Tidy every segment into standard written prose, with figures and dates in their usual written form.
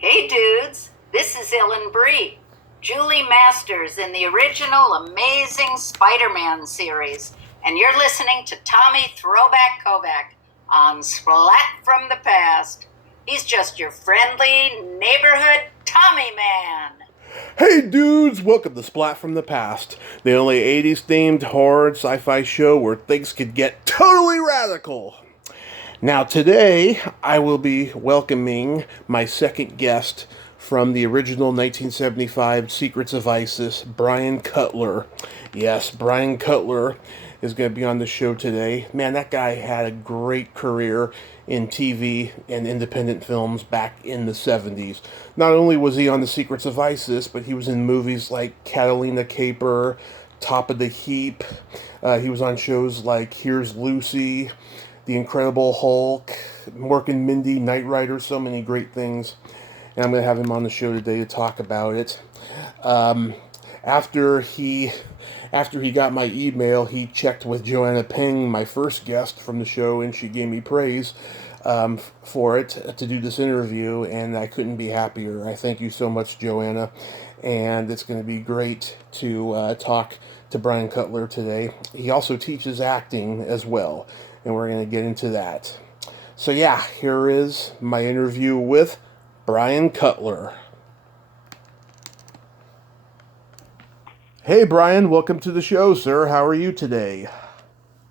Hey dudes, this is Ellen Bree, Julie Masters in the original Amazing Spider-Man series, and you're listening to Tommy Throwback Kovac on Splat from the Past. He's just your friendly neighborhood Tommy man. Hey dudes, welcome to Splat from the Past, the only 80s themed horror and sci-fi show where things could get totally radical. Now today, I will be welcoming my second guest from the original 1975 Secrets of Isis, Brian Cutler. Yes, Brian Cutler is going to be on the show today. Man, that guy had a great career in TV and independent films back in the 70s. Not only was he on the Secrets of Isis, but he was in movies like Catalina Caper, Top of the Heap. He was on shows like Here's Lucy, The Incredible Hulk, Mork and Mindy, Knight Rider, so many great things. And I'm going to have him on the show today to talk about it. After he got my email, he checked with Joanna Peng, my first guest from the show, and she gave me praise for it to do this interview, and I couldn't be happier. I thank you so much, Joanna, and it's going to be great to talk to Brian Cutler today. He also teaches acting as well, and we're going to get into that. So yeah, here is my interview with Brian Cutler. Hey Brian, welcome to the show, sir. How are you today?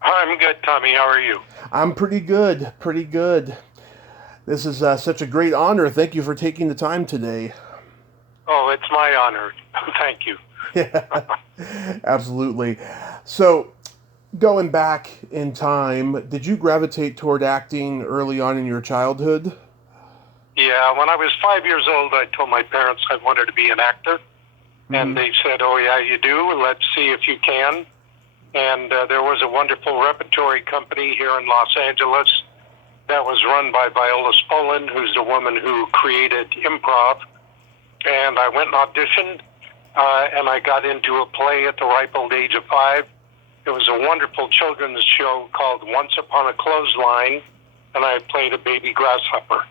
I'm good, Tommy. How are you? I'm pretty good, pretty good. This is such a great honor. Thank you for taking the time today. Oh, it's my honor. Thank you. Yeah, absolutely. So, going back in time, did you gravitate toward acting early on in your childhood? Yeah, when I was 5 years old, I told my parents I wanted to be an actor. And they said, oh, yeah, you do. Let's see if you can. And there was a wonderful repertory company here in Los Angeles that was run by Viola Spolin, who's the woman who created improv. And I went and auditioned, and I got into a play at the ripe old age of 5. It was a wonderful children's show called Once Upon a Clothesline, and I played a baby grasshopper.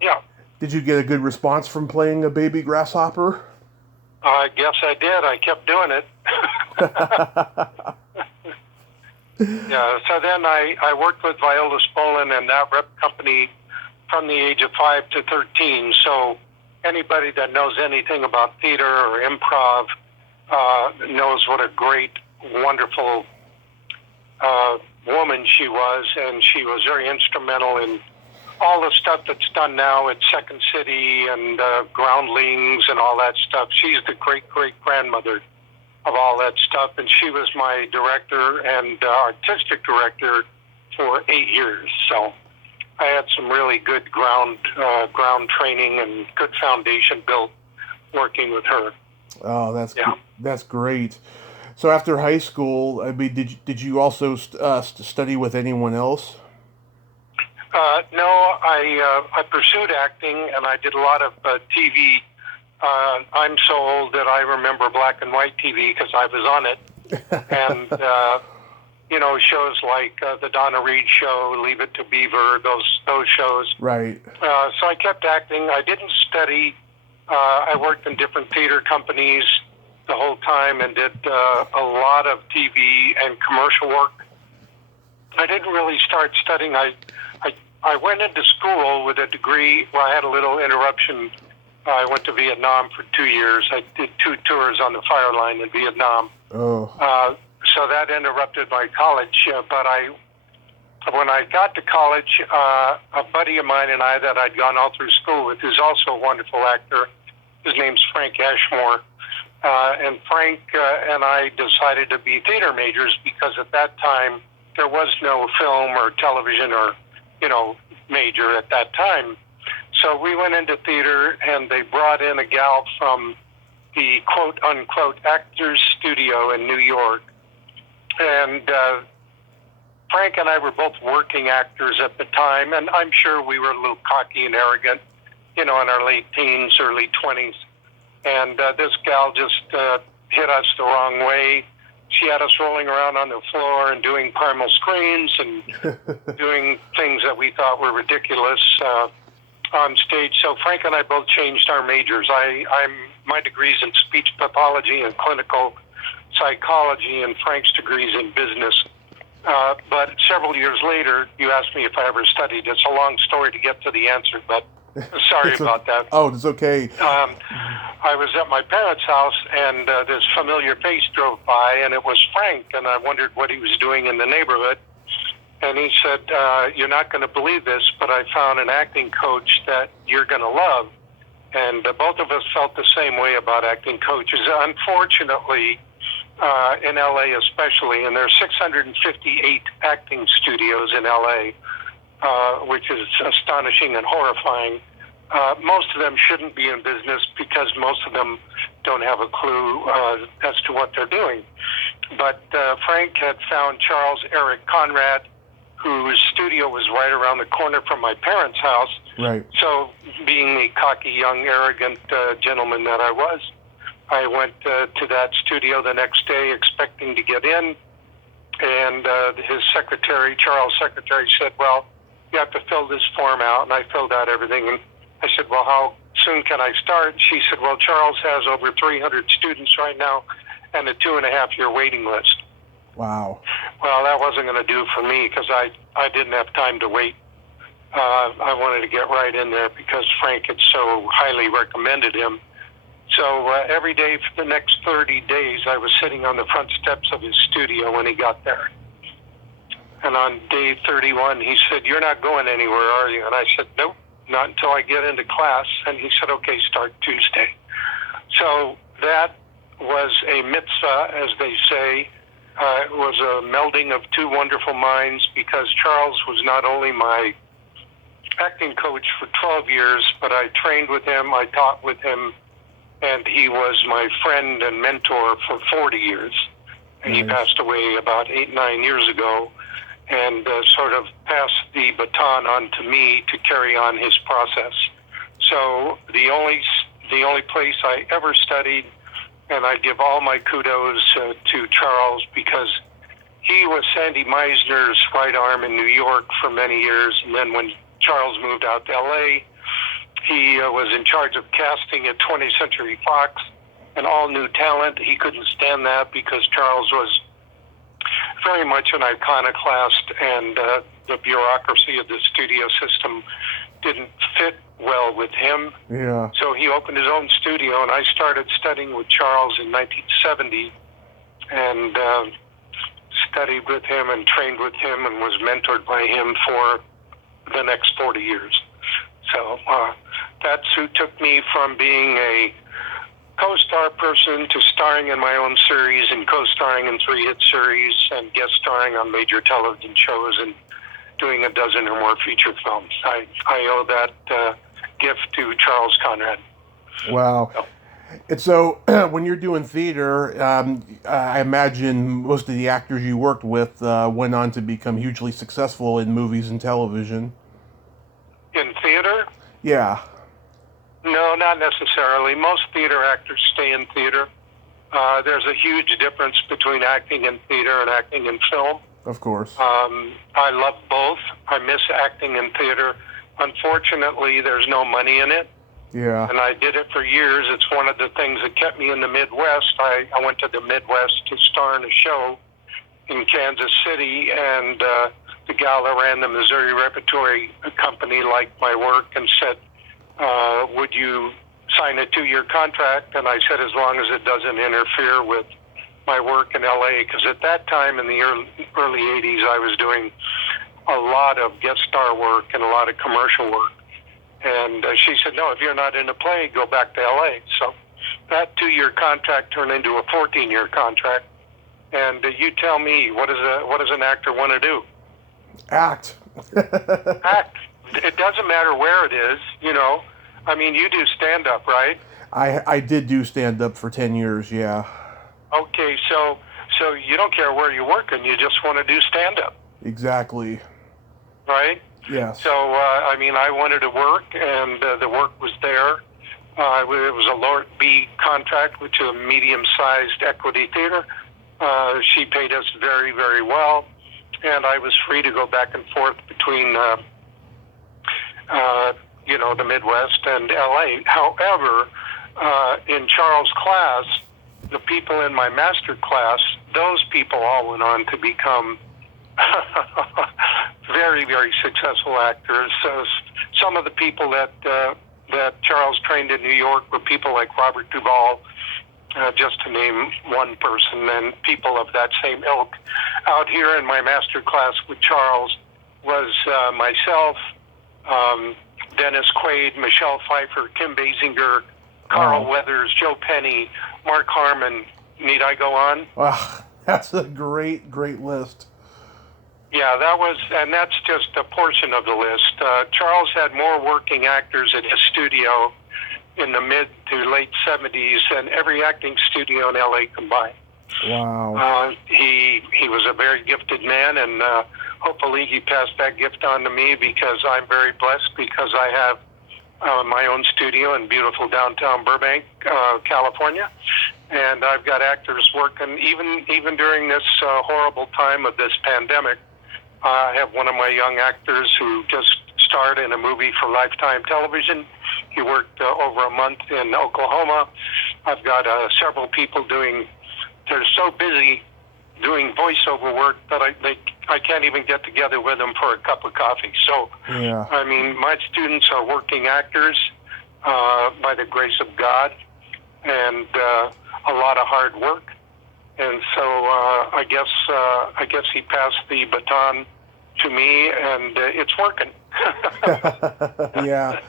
Yeah. Did you get a good response from playing a baby grasshopper? I guess I did. I kept doing it. Yeah, so then I worked with Viola Spolin and that rep company from the age of 5 to 13. So anybody that knows anything about theater or improv knows what a great, wonderful woman she was, and she was very instrumental in all the stuff that's done now at Second City and Groundlings and all that stuff. She's the great-great-grandmother of all that stuff, and she was my director and artistic director for 8 years. So I had some really good ground training and good foundation built working with her. Oh, that's great. So after high school, I mean, did you also study with anyone else? No, I pursued acting, and I did a lot of TV. I'm so old that I remember black and white TV because I was on it. And, shows like the Donna Reed Show, Leave It to Beaver, those shows. Right. So I kept acting. I didn't study. I worked in different theater companies the whole time and did a lot of TV and commercial work. I didn't really start studying. I went into school with a degree. Well, I had a little interruption. I went to Vietnam for 2 years. I did 2 tours on the fire line in Vietnam. Oh. So that interrupted my college. But when I got to college, a buddy of mine and I that I'd gone all through school with, who's also a wonderful actor, his name's Frank Ashmore. And Frank and I decided to be theater majors because at that time there was no film or television or major at that time. So we went into theater, and they brought in a gal from the quote-unquote Actors Studio in New York. And Frank and I were both working actors at the time, and I'm sure we were a little cocky and arrogant, in our late teens, early 20s. And this gal just hit us the wrong way. she had us rolling around on the floor and doing primal screams and doing things that we thought were ridiculous on stage. So Frank and I both changed our majors. My degree's in speech pathology and clinical psychology, and Frank's degree's in business. But several years later, you asked me if I ever studied. It's a long story to get to the answer, but sorry about that. Oh, it's okay. I was at my parents' house, and this familiar face drove by, and it was Frank, and I wondered what he was doing in the neighborhood. And he said, you're not going to believe this, but I found an acting coach that you're going to love. And both of us felt the same way about acting coaches. Unfortunately, in LA especially, and there are 658 acting studios in LA, which is astonishing and horrifying. Most of them shouldn't be in business because most of them don't have a clue as to what they're doing. But Frank had found Charles Eric Conrad, whose studio was right around the corner from my parents' house. Right. So, being the cocky, young, arrogant gentleman that I was, I went to that studio the next day expecting to get in, and his secretary, Charles' secretary, said, well, you have to fill this form out, and I filled out everything, and I said, well, how soon can I start? She said, well, Charles has over 300 students right now and a 2.5-year waiting list. Wow. Well, that wasn't going to do for me because I didn't have time to wait. I wanted to get right in there because Frank had so highly recommended him. So every day for the next 30 days, I was sitting on the front steps of his studio when he got there. And on day 31, he said, you're not going anywhere, are you? And I said, nope, not until I get into class. And he said, okay, start Tuesday. So that was a mitzvah, as they say. It was a melding of two wonderful minds because Charles was not only my acting coach for 12 years, but I trained with him, I taught with him, and he was my friend and mentor for 40 years. And nice. He passed away about 8-9 years ago, and sort of passed the baton on to me to carry on his process. So the only place I ever studied, and I give all my kudos to Charles because he was Sandy Meisner's right arm in New York for many years, and then when Charles moved out to LA, he was in charge of casting at 20th Century Fox and all new talent. He couldn't stand that because Charles was very much an iconoclast, and the bureaucracy of the studio system didn't fit well with him. Yeah. So he opened his own studio, and I started studying with Charles in 1970 and studied with him and trained with him and was mentored by him for the next 40 years. So that's who took me from being a co-star person to starring in my own series and co-starring in 3 hit series and guest starring on major television shows and doing a dozen or more feature films. I owe that gift to Charles Conrad. Wow. So. And so when you're doing theater, I imagine most of the actors you worked with went on to become hugely successful in movies and television. In theater? Yeah. No, not necessarily. Most theater actors stay in theater. There's a huge difference between acting in theater and acting in film. Of course. I love both. I miss acting in theater. Unfortunately, there's no money in it. Yeah. And I did it for years. It's one of the things that kept me in the Midwest. I went to the Midwest to star in a show in Kansas City, and the gal that ran the Missouri Repertory Company liked my work and said, would you sign a 2-year contract? And I said, as long as it doesn't interfere with my work in LA, because at that time in the early 80s, I was doing a lot of guest star work and a lot of commercial work. And she said, no, if you're not in a play, go back to LA. So that 2-year contract turned into a 14-year contract. And you tell me, what does an actor want to do? Act. Act. It doesn't matter where it is, you know. I mean, you do stand-up, right? I did do stand-up for 10 years, yeah. Okay, so you don't care where you're working, you just want to do stand-up. Exactly. Right? Yes. So, I mean, I wanted to work, and the work was there. It was a lower B contract, which is a medium-sized equity theater, She paid us very, very well, and I was free to go back and forth between, the Midwest and L.A. However, in Charles' class, the people in my master class, those people all went on to become very, very successful actors. Some of the people that Charles trained in New York were people like Robert Duvall, just to name one person, and people of that same ilk. Out here in my master class with Charles was myself, Dennis Quaid, Michelle Pfeiffer, Kim Basinger, Carl Weathers, Joe Penny, Mark Harmon. Need I go on? Wow, that's a great, great list. Yeah, and that's just a portion of the list. Charles had more working actors at his studio in the mid to late 70s than every acting studio in LA combined. Wow. He was a very gifted man, and hopefully he passed that gift on to me, because I'm very blessed because I have my own studio in beautiful downtown Burbank, California, and I've got actors working even during this horrible time of this pandemic. I have one of my young actors who just starred in a movie for Lifetime Television. He worked over a month in Oklahoma. I've got several people they're so busy doing voiceover work that I can't even get together with them for a cup of coffee. So, yeah. I mean, my students are working actors by the grace of God, and a lot of hard work. And so I guess he passed the baton to me, and it's working. Yeah.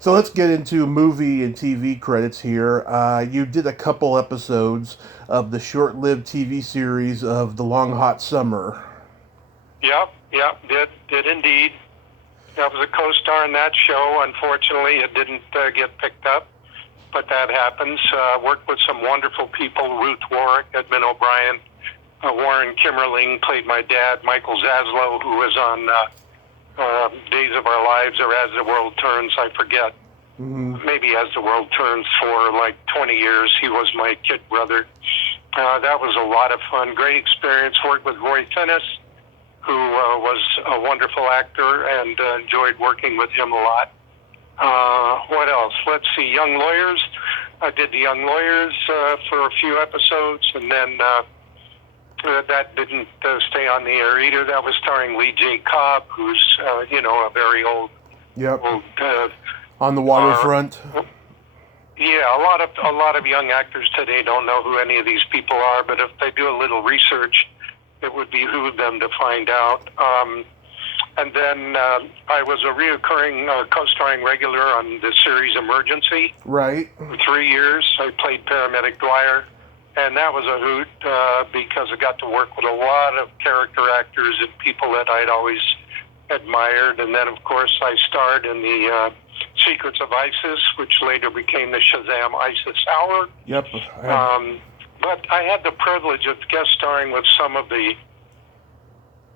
So let's get into movie and TV credits here. You did a couple episodes of the short-lived TV series of The Long Hot Summer. Yep, did indeed. I was a co-star in that show. Unfortunately, it didn't get picked up, but that happens. Worked with some wonderful people: Ruth Warwick, Edmund O'Brien, Warren Kimmerling played my dad, Michael Zaslow, who was on Days of Our Lives or As the World Turns, I forget. Mm-hmm. Maybe As the World Turns for like 20 years. He was my kid brother. That was a lot of fun. Great experience. Worked with Roy Finnis, who was a wonderful actor, and enjoyed working with him a lot. What else? Let's see. Young Lawyers. I did the Young Lawyers for a few episodes, and then that didn't stay on the air either. That was starring Lee J. Cobb, who's a very old. Yep. On the waterfront. Yeah, a lot of young actors today don't know who any of these people are, but if they do a little research, it would behoove them to find out. And then I was a reoccurring co-starring regular on the series Emergency. Right. For 3 years, I played paramedic Dwyer, and that was a hoot because I got to work with a lot of character actors and people that I'd always admired. And then, of course, I starred in the Secrets of ISIS, which later became the Shazam ISIS Hour. Yep. But I had the privilege of guest starring with some of the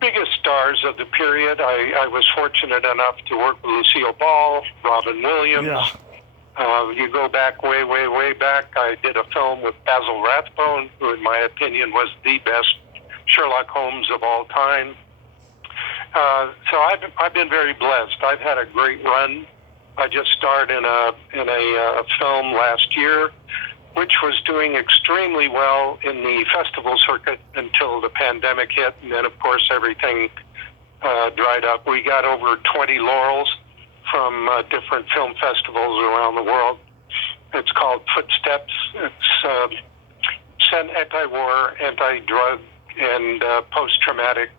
biggest stars of the period. I was fortunate enough to work with Lucille Ball, Robin Williams. Yeah. You go back way, way, way back. I did a film with Basil Rathbone, who in my opinion was the best Sherlock Holmes of all time. So I've been very blessed. I've had a great run. I just starred in a film last year, which was doing extremely well in the festival circuit until the pandemic hit, and then of course everything dried up. We got over 20 laurels from different film festivals around the world. It's called Footsteps. It's anti-war, anti-drug, and post-traumatic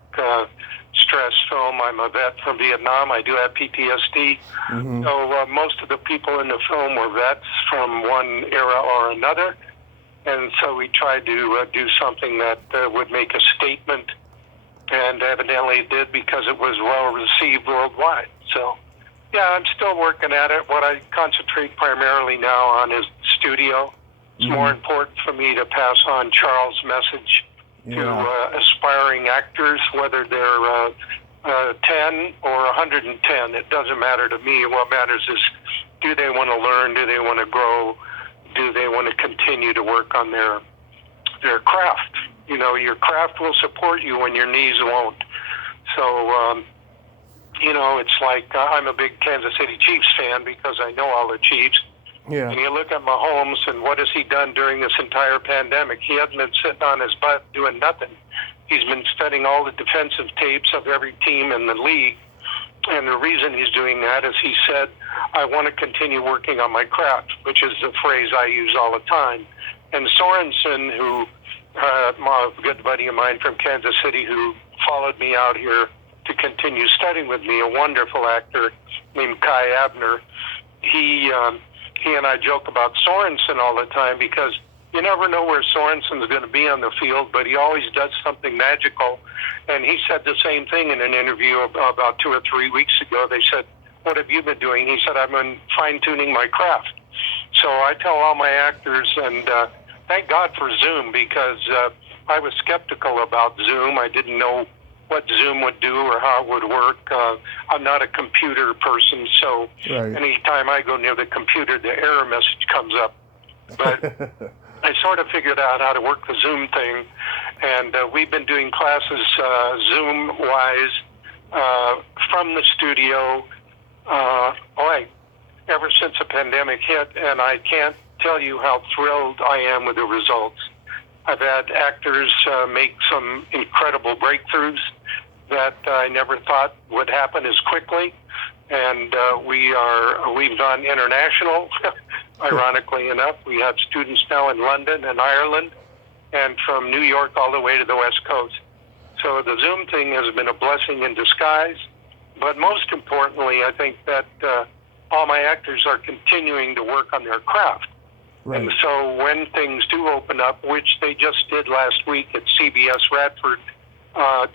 stress film. I'm a vet from Vietnam. I do have PTSD. Mm-hmm. So most of the people in the film were vets from one era or another. And so we tried to do something that would make a statement, and evidently did, because it was well received worldwide. So, yeah, I'm still working at it. What I concentrate primarily now on is studio. It's mm-hmm. more important for me to pass on Charles' message to aspiring actors, whether they're 10 or 110. It doesn't matter to me. What matters is, do they want to learn? Do they want to grow? Do they want to continue to work on their their craft. You know, your craft will support you when your knees won't. So, you know, it's like I'm a big Kansas City Chiefs fan because I know all the Chiefs. Yeah. And you look at Mahomes, and what has he done during this entire pandemic? He hasn't been sitting on his butt doing nothing. He's been studying all the defensive tapes of every team in the league. And the reason he's doing that is he said, I want to continue working on my craft, which is the phrase I use all the time. And Sorensen, who, a good buddy of mine from Kansas City, who followed me out here to continue studying with me, a wonderful actor named Kai Abner, he and I joke about Sorensen all the time because you never know where Sorensen's going to be on the field, but he always does something magical. And he said the same thing in an interview about 2 or 3 weeks ago. They said, what have you been doing? He said, I've been fine-tuning my craft. So I tell all my actors, and thank God for Zoom, because I was skeptical about Zoom. I didn't know what Zoom would do or how it would work. I'm not a computer person, so anytime I go near the computer, the error message comes up. But I sort of figured out how to work the Zoom thing, and we've been doing classes Zoom-wise from the studio ever since the pandemic hit, and I can't tell you how thrilled I am with the results. I've had actors make some incredible breakthroughs that I never thought would happen as quickly, and we've gone international. Ironically enough, we have students now in London and Ireland, and from New York all the way to the West Coast. So the Zoom thing has been a blessing in disguise, but most importantly, I think that all my actors are continuing to work on their craft. Right. And so when things do open up, which they just did last week at CBS Radford,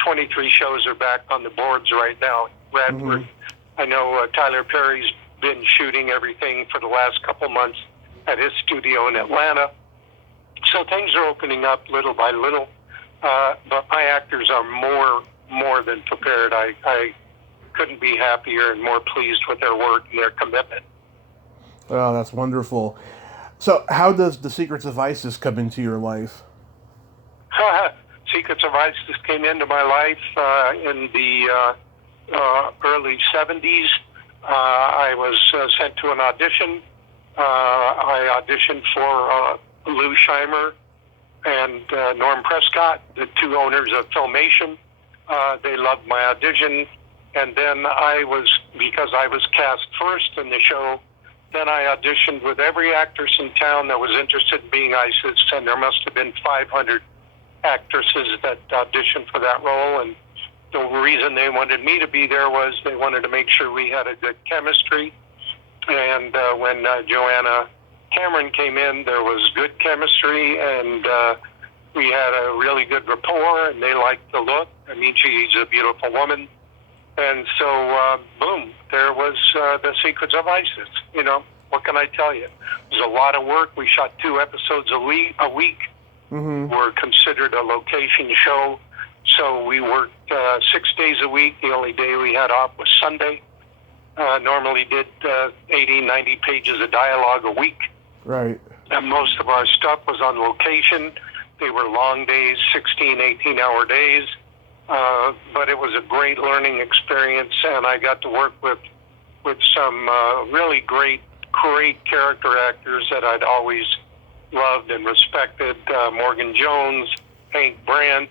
23 shows are back on the boards right now. Radford. Mm-hmm. I know Tyler Perry's been shooting everything for the last couple months at his studio in Atlanta. So things are opening up little by little. But my actors are more than prepared. I couldn't be happier and more pleased with their work and their commitment. Oh, that's wonderful. So how does The Secrets of Isis come into your life? Secrets of Isis came into my life in the early 70s. I was sent to an audition. I auditioned for Lou Scheimer and Norm Prescott, the two owners of Filmation. They loved my audition. And then because I was cast first in the show, then I auditioned with every actress in town that was interested in being Isis, and there must have been 500 actresses that auditioned for that role. And the reason they wanted me to be there was they wanted to make sure we had a good chemistry. And when Joanna Cameron came in, there was good chemistry, and we had a really good rapport, and they liked the look. I mean, she's a beautiful woman. And so, boom, there was The Secrets of Isis. You know, what can I tell you? It was a lot of work. We shot 2 episodes a week. Mm-hmm. We're considered a location show. So we worked 6 days a week. The only day we had off was Sunday. Normally did 80, 90 pages of dialogue a week. Right. And most of our stuff was on location. They were long days, 16, 18-hour days. But it was a great learning experience, and I got to work with some really great character actors that I'd always loved and respected. Morgan Jones, Hank Brandt,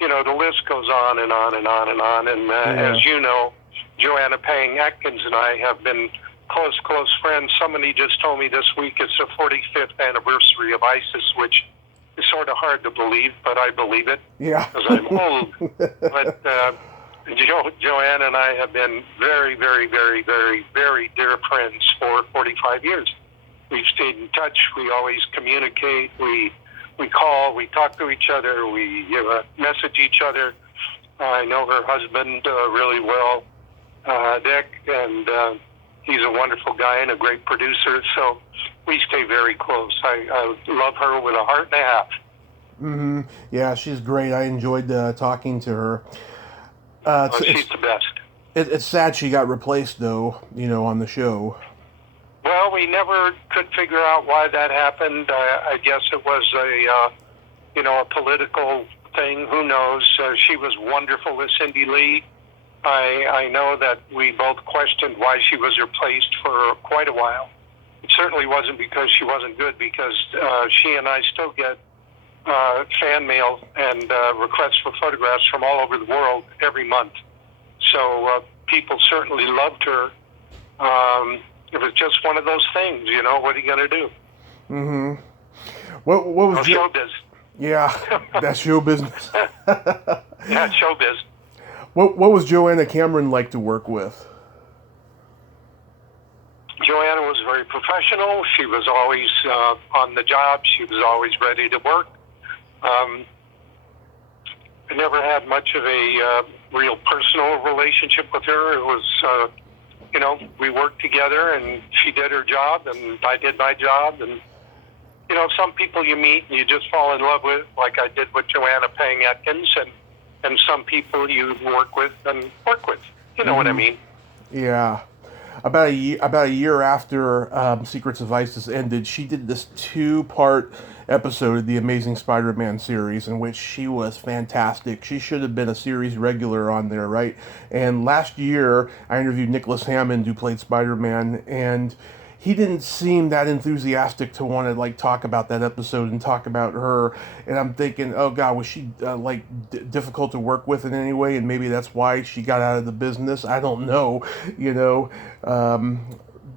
you know, the list goes on and on and on and on. And as you know, Joanna Pang Atkins and I have been close friends. Somebody just told me this week it's the 45th anniversary of ISIS, which is sort of hard to believe, but I believe it. Yeah. Because I'm old. But Joanne and I have been very, very, very, very, very dear friends for 45 years. We've stayed in touch. We always communicate. We call. We talk to each other. We message each other. I know her husband really well, Dick, and he's a wonderful guy and a great producer. So we stay very close. I love her with a heart and a half. Mm-hmm. Yeah, she's great. I enjoyed talking to her. She's the best. It's sad she got replaced, though, you know, on the show. Well, we never could figure out why that happened. I guess it was a political thing. Who knows? She was wonderful as Cindy Lee. I know that we both questioned why she was replaced for quite a while. It certainly wasn't because she wasn't good, because she and I still get fan mail and requests for photographs from all over the world every month. So people certainly loved her. It was just one of those things, what are you going to do? Mm-hmm. What was showbiz? Yeah, that's show business. Yeah, showbiz. What was Joanna Cameron like to work with? Joanna was very professional. She was always on the job. She was always ready to work. I never had much of a real personal relationship with her. It was, we worked together, and she did her job, and I did my job. And, some people you meet and you just fall in love with, like I did with Joanna Pang Atkins, and some people you work with and work with. You know what I mean? Yeah. About a year after Secrets of Isis ended, she did this 2-part episode of the Amazing Spider-Man series in which she was fantastic. She should have been a series regular on there, right? And last year, I interviewed Nicholas Hammond, who played Spider-Man, and he didn't seem that enthusiastic to want to talk about that episode and talk about her. And I'm thinking, oh God, was she difficult to work with in any way? And maybe that's why she got out of the business. I don't know,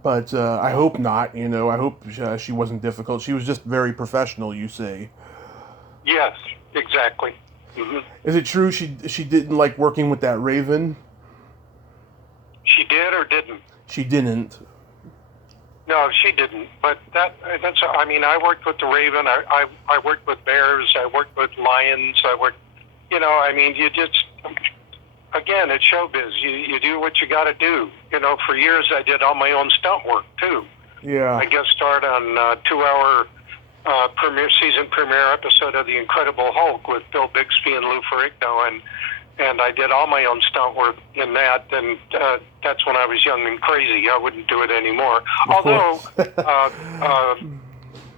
but I hope not. I hope she wasn't difficult. She was just very professional, you say. Yes, exactly. Mm-hmm. Is it true she didn't like working with that Raven? She did or didn't? She didn't. No, she didn't. But I worked with the Raven. I worked with bears. I worked with lions. You just, again, it's showbiz. You do what you got to do. For years I did all my own stunt work too. Yeah. I guest starred on a 2-hour season premiere episode of The Incredible Hulk with Bill Bixby and Lou Ferrigno, and I did all my own stunt work in that, and that's when I was young and crazy. I wouldn't do it anymore. Although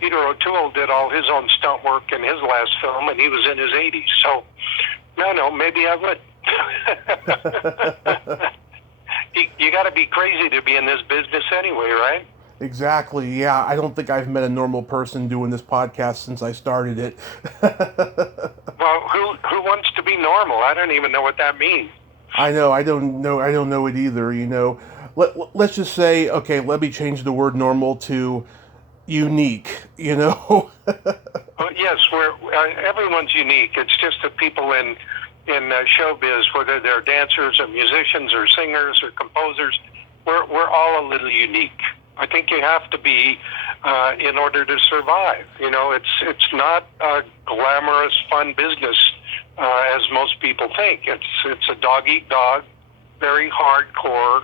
Peter O'Toole did all his own stunt work in his last film, and he was in his 80s. So, no, maybe I would. You got to be crazy to be in this business anyway, right? Exactly. Yeah, I don't think I've met a normal person doing this podcast since I started it. Well, who wants to be normal? I don't even know what that means. I know. I don't know it either. Let's just say, okay, let me change the word normal to unique. Yes, everyone's unique. It's just that people in showbiz, whether they're dancers or musicians or singers or composers, we're all a little unique. I think you have to be in order to survive. It's not a glamorous, fun business as most people think. It's a dog-eat-dog, very hardcore,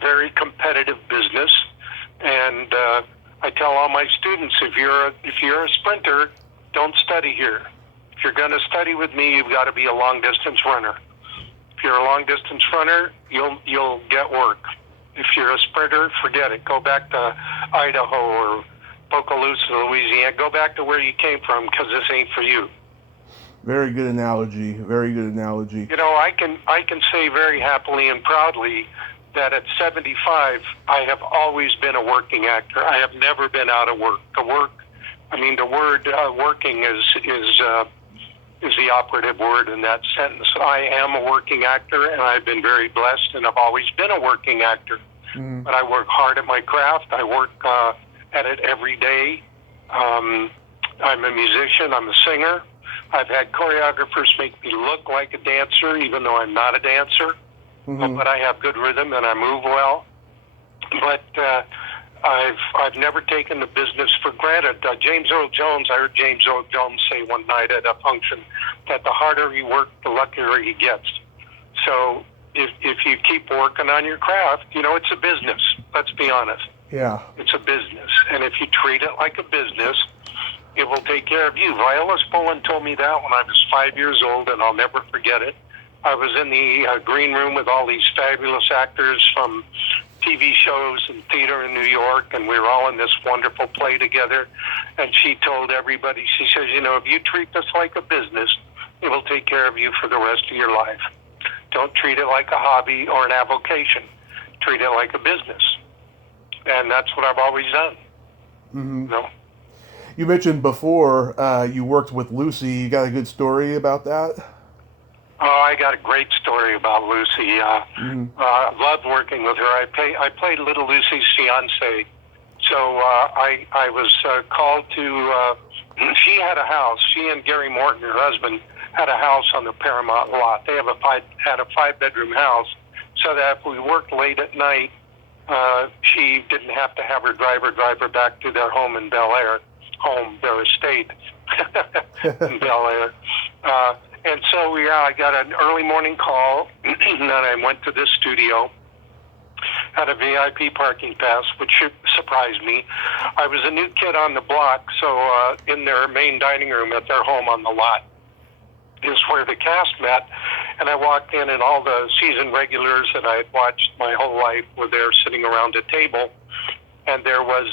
very competitive business. And I tell all my students, if you're a sprinter, don't study here. If you're going to study with me, you've got to be a long-distance runner. If you're a long-distance runner, you'll get work. If you're a sprinter, forget it. Go back to Idaho or Bogalusa, Louisiana. Go back to where you came from, because this ain't for you. Very good analogy. Very good analogy. I can say very happily and proudly that at 75, I have always been a working actor. I have never been out of work. The word working is the operative word in that sentence. I am a working actor, and I've been very blessed, and I've always been a working actor. Mm. But I work hard at my craft. I work at it every day. I'm a musician. I'm a singer. I've had choreographers make me look like a dancer, even though I'm not a dancer. Mm-hmm. But I have good rhythm, and I move well. But I've never taken the business for granted. James Earl Jones, I heard James Earl Jones say one night at a function that the harder he works, the luckier he gets. So if you keep working on your craft, it's a business. Let's be honest. Yeah. It's a business. And if you treat it like a business, it will take care of you. Viola Spolin told me that when I was 5 years old, and I'll never forget it. I was in the green room with all these fabulous actors from TV shows and theater in New York, and we were all in this wonderful play together. And she told everybody, she says, if you treat this like a business, it will take care of you for the rest of your life. Don't treat it like a hobby or an avocation. Treat it like a business. And that's what I've always done. Mm-hmm. You mentioned before you worked with Lucy. You got a good story about that? Oh, I got a great story about Lucy. I loved working with her. I played little Lucy's fiance. So I was called to, she had a house. She and Gary Morton, her husband, had a house on the Paramount lot. They had a 5-bedroom house, so that if we worked late at night, she didn't have to have her driver drive her back to their home in Bel Air, their estate in Bel Air. And so I got an early morning call, and I went to this studio, had a VIP parking pass, which surprised me. I was a new kid on the block, so in their main dining room at their home on the lot is where the cast met. And I walked in, and all the season regulars that I had watched my whole life were there sitting around a table. And there was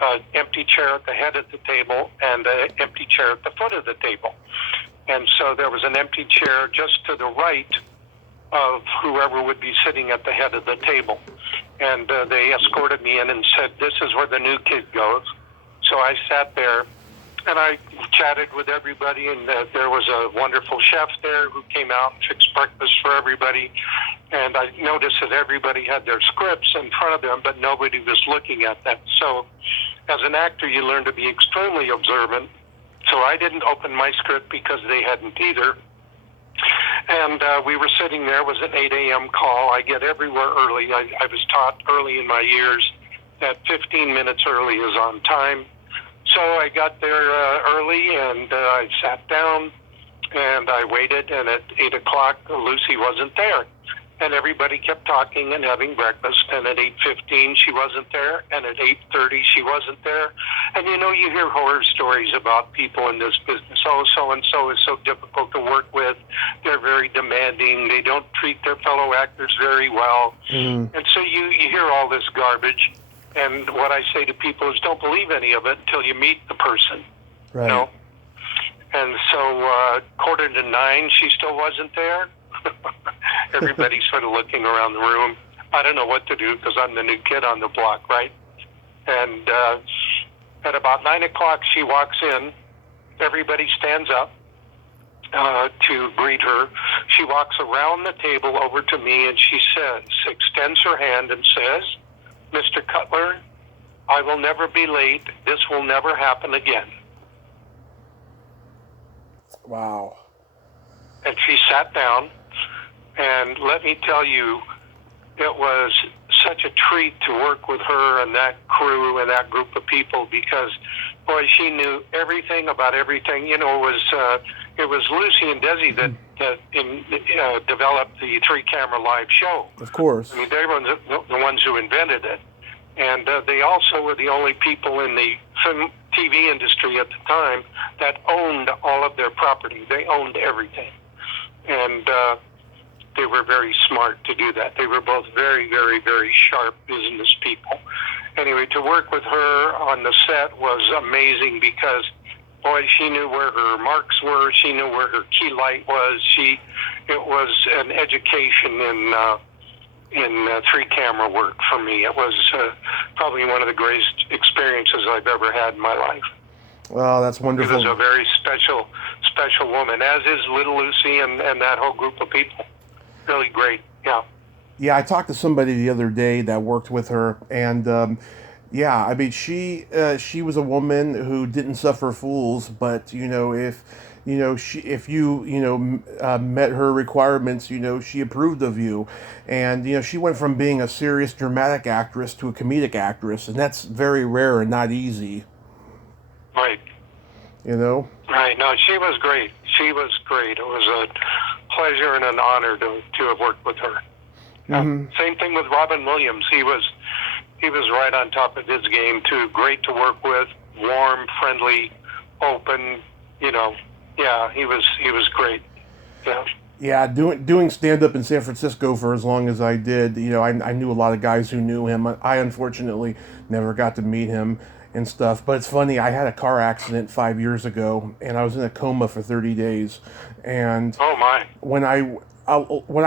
an empty chair at the head of the table and an empty chair at the foot of the table. And so there was an empty chair just to the right of whoever would be sitting at the head of the table. And they escorted me in and said, "This is where the new kid goes." So I sat there, and I chatted with everybody, and there was a wonderful chef there who came out and fixed breakfast for everybody. And I noticed that everybody had their scripts in front of them, but nobody was looking at them. So as an actor, you learn to be extremely observant. So I didn't open my script because they hadn't either. And we were sitting there. It was an 8 a.m. call. I get everywhere early. I was taught early in my years that 15 minutes early is on time. So I got there early, and I sat down, and I waited, and at 8 o'clock, Lucy wasn't there. And everybody kept talking and having breakfast, and at 8:15 she wasn't there, and at 8:30 she wasn't there. And you hear horror stories about people in this business. Oh, so-and-so is so difficult to work with. They're very demanding. They don't treat their fellow actors very well. And so you hear all this garbage. And what I say to people is, don't believe any of it until you meet the person. Right. And so 8:45, she still wasn't there. Everybody's sort of looking around the room. I don't know what to do because I'm the new kid on the block, right? And at about 9 o'clock, she walks in. Everybody stands up to greet her. She walks around the table over to me, and she extends her hand and says, "Mr. Cutler, I will never be late. This will never happen again." Wow. And she sat down, and let me tell you, it was such a treat to work with her and that crew and that group of people because, boy, she knew everything about everything. It was Lucy and Desi that developed the 3-camera live show. Of course. I mean, they were the ones who invented it. And they also were the only people in the film TV industry at the time that owned all of their property. They owned everything. And they were very smart to do that. They were both very, very, very sharp business people. Anyway, to work with her on the set was amazing because, boy, she knew where her marks were. She knew where her key light was. It was an education in 3-camera work for me. It was probably one of the greatest experiences I've ever had in my life. Well, that's wonderful. She was a very special woman, as is little Lucy and that whole group of people. Really great, yeah. Yeah, I talked to somebody the other day that worked with her, and yeah, I mean, she was a woman who didn't suffer fools, but if you met her requirements, she approved of you, and she went from being a serious dramatic actress to a comedic actress, and that's very rare and not easy. Right. Right. No, she was great. She was great. It was a pleasure and an honor to have worked with her. Mm-hmm. Same thing with Robin Williams. He was right on top of his game too. Great to work with, warm, friendly, open. Yeah, he was great. Yeah. Yeah, doing stand up in San Francisco for as long as I did, I knew a lot of guys who knew him. I unfortunately never got to meet him and stuff. But it's funny, I had a car accident 5 years ago, and I was in a coma for 30 days. And Oh my. when I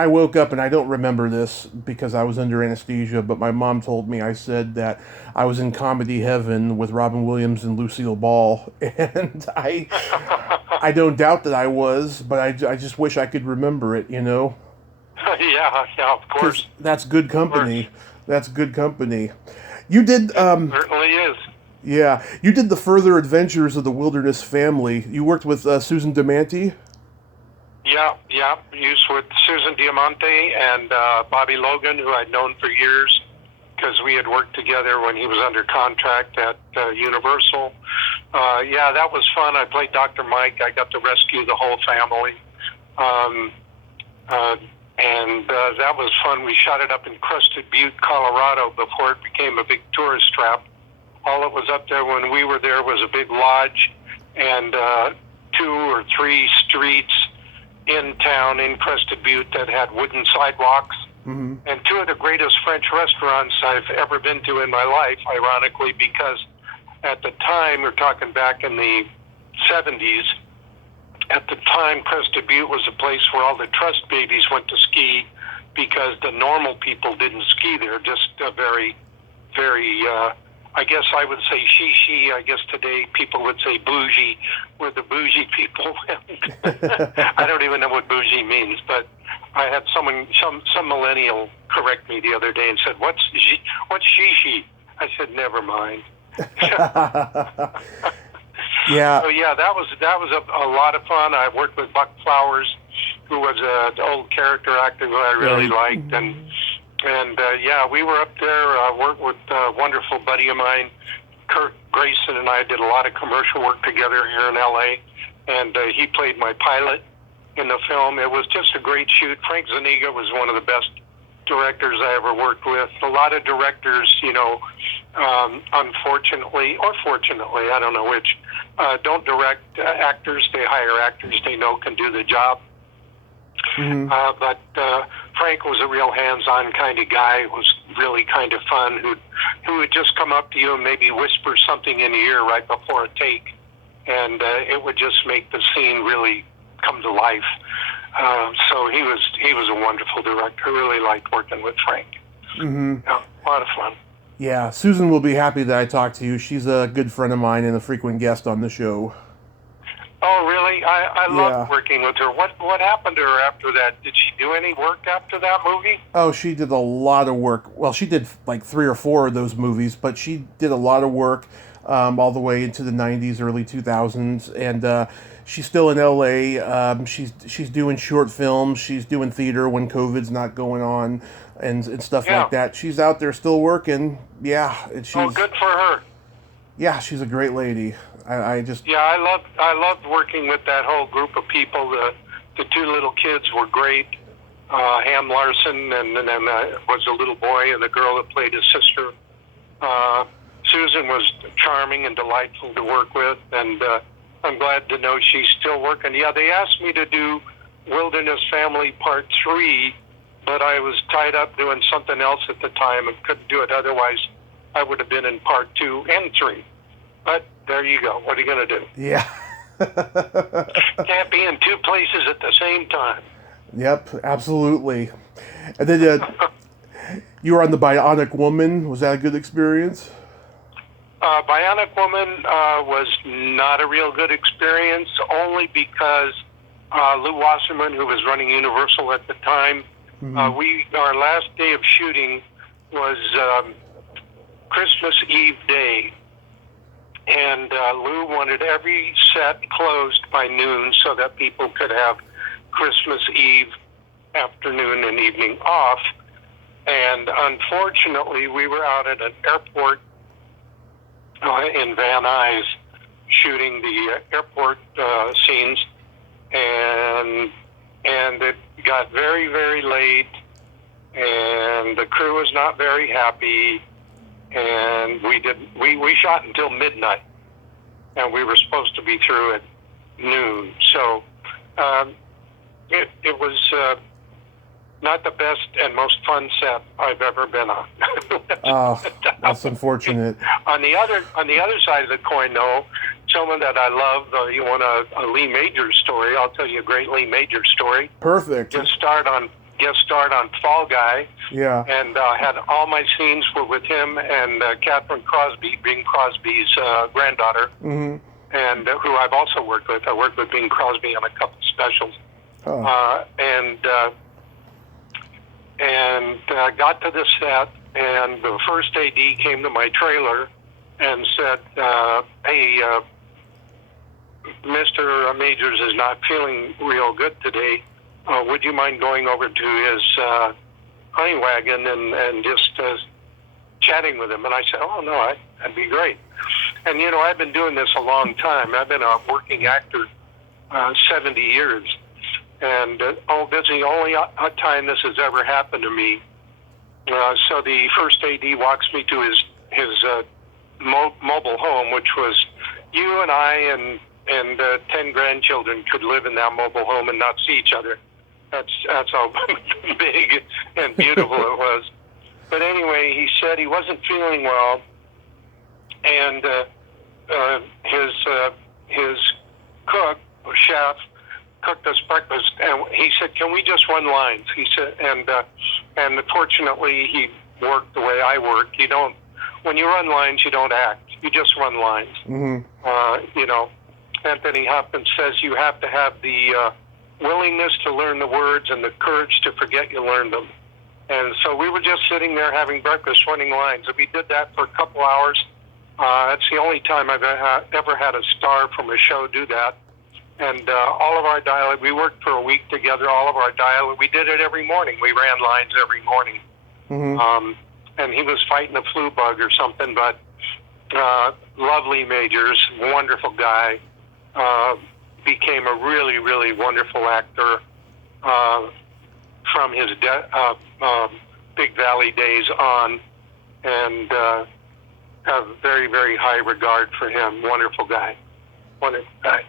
woke up, and I don't remember this because I was under anesthesia, but my mom told me, I said that I was in comedy heaven with Robin Williams and Lucille Ball, and I don't doubt that I was, but I just wish I could remember it, Yeah, of because course. that's good Of course. company. That's good company. You did, Certainly is. yeah, you did the Further Adventures of the Wilderness Family. You worked with Susan Diamante. Yeah. Used with Susan Diamante and Bobby Logan, who I'd known for years because we had worked together when he was under contract at Universal. Yeah, that was fun. I played Dr. Mike. I got to rescue the whole family. Um, and that was fun. We shot it up in Crested Butte, Colorado before it became a big tourist trap. All that was up there when we were there was a big lodge and 2 or 3 streets in town in Crested Butte that had wooden sidewalks. Mm-hmm. And 2 of the greatest French restaurants I've ever been to in my life, ironically, because at the time, we're talking back in the 70s, at the time, Crested Butte was a place where all the trust babies went to ski because the normal people didn't ski there, just a very, very, I guess I would say she. I guess today people would say bougie, where the bougie people went. I don't even know what bougie means, but I had some millennial correct me the other day and said, what's she? I said, never mind. Yeah. So yeah, that was a lot of fun. I worked with Buck Flowers, who was an old character actor who I really liked, and yeah, we were up there. Worked with a wonderful buddy of mine, Kirk Grayson, and I did a lot of commercial work together here in LA, and he played my pilot in the film. It was just a great shoot. Frank Zuniga was one of the best directors I ever worked with. A lot of directors, unfortunately or fortunately, I don't know which, don't direct actors. They hire actors they know can do the job. Mm-hmm. But Frank was a real hands-on kind of guy. It was really kind of fun. Who would just come up to you and maybe whisper something in your ear right before a take, and it would just make the scene really come to life. So he was a wonderful director. I really liked working with Frank. Mm-hmm. Yeah, a lot of fun. Yeah, Susan will be happy that I talked to you. She's a good friend of mine and a frequent guest on the show. Oh, really? I Yeah. loved working with her. What happened to her after that? Did she do any work after that movie? Oh, she did a lot of work. Well, she did like 3 or 4 of those movies, but she did a lot of work all the way into the 90s, early 2000s, and she's still in LA. She's doing short films. She's doing theater when COVID's not going on, and stuff like that. She's out there still working. Yeah, and she's Good for her. Yeah, she's a great lady. I I loved working with that whole group of people. The 2 little kids were great. Ham Larson, and then was a little boy, and the girl that played his sister. Susan was charming and delightful to work with, and I'm glad to know she's still working. Yeah, they asked me to do Wilderness Family Part 3, but I was tied up doing something else at the time and couldn't do it. Otherwise, I would have been in Part 2 and 3. But there you go. What are you going to do? Yeah. Can't be in 2 places at the same time. Yep, absolutely. And then you were on The Bionic Woman. Was that a good experience? Bionic Woman was not a real good experience, only because Lou Wasserman, who was running Universal at the time, our last day of shooting was Christmas Eve day. And Lou wanted every set closed by noon so that people could have Christmas Eve afternoon and evening off. And unfortunately, we were out at an airport in Van Nuys shooting the airport scenes, and it got very, very late, and the crew was not very happy. And we shot until midnight, and we were supposed to be through at noon. So it was not the best and most fun set I've ever been on. Oh, that's unfortunate. On the other side of the coin, though, someone that I love. You want a Lee Majors story? I'll tell you a great Lee Majors story. Perfect. Guest starred on Fall Guy. Yeah. And had all my scenes were with him and Catherine Crosby, Bing Crosby's granddaughter, Mm-hmm. and who I've also worked with. I worked with Bing Crosby on a couple specials. Oh. Got to the set, and the first AD came to my trailer and said, "Hey, Mr. Majors is not feeling real good today. Would you mind going over to his honey wagon and just chatting with him?" And I said, "Oh, no, that'd be great." And, I've been doing this a long time. I've been a working actor 70 years. And, this is the only time this has ever happened to me. So the first AD walks me to his mobile home, which was you and I and 10 grandchildren could live in that mobile home and not see each other. That's how big and beautiful it was. But anyway, he said he wasn't feeling well, and his cook or chef cooked us breakfast, and he said, "Can we just run lines?" He said, and fortunately he worked the way I work. When you run lines, you don't act. You just run lines. Mm-hmm. Anthony Hopkins says you have to have the willingness to learn the words and the courage to forget you learned them. And so we were just sitting there having breakfast, running lines. And we did that for a couple hours. That's the only time I've ever had a star from a show do that. And all of our dialogue, we worked for a week together, all of our dialogue, we did it every morning. We ran lines every morning. Mm-hmm. And he was fighting a flu bug or something, but lovely Majors, wonderful guy, became a really, really wonderful actor from his Big Valley days on, and have very, very high regard for him. Wonderful guy. Wonderful guy.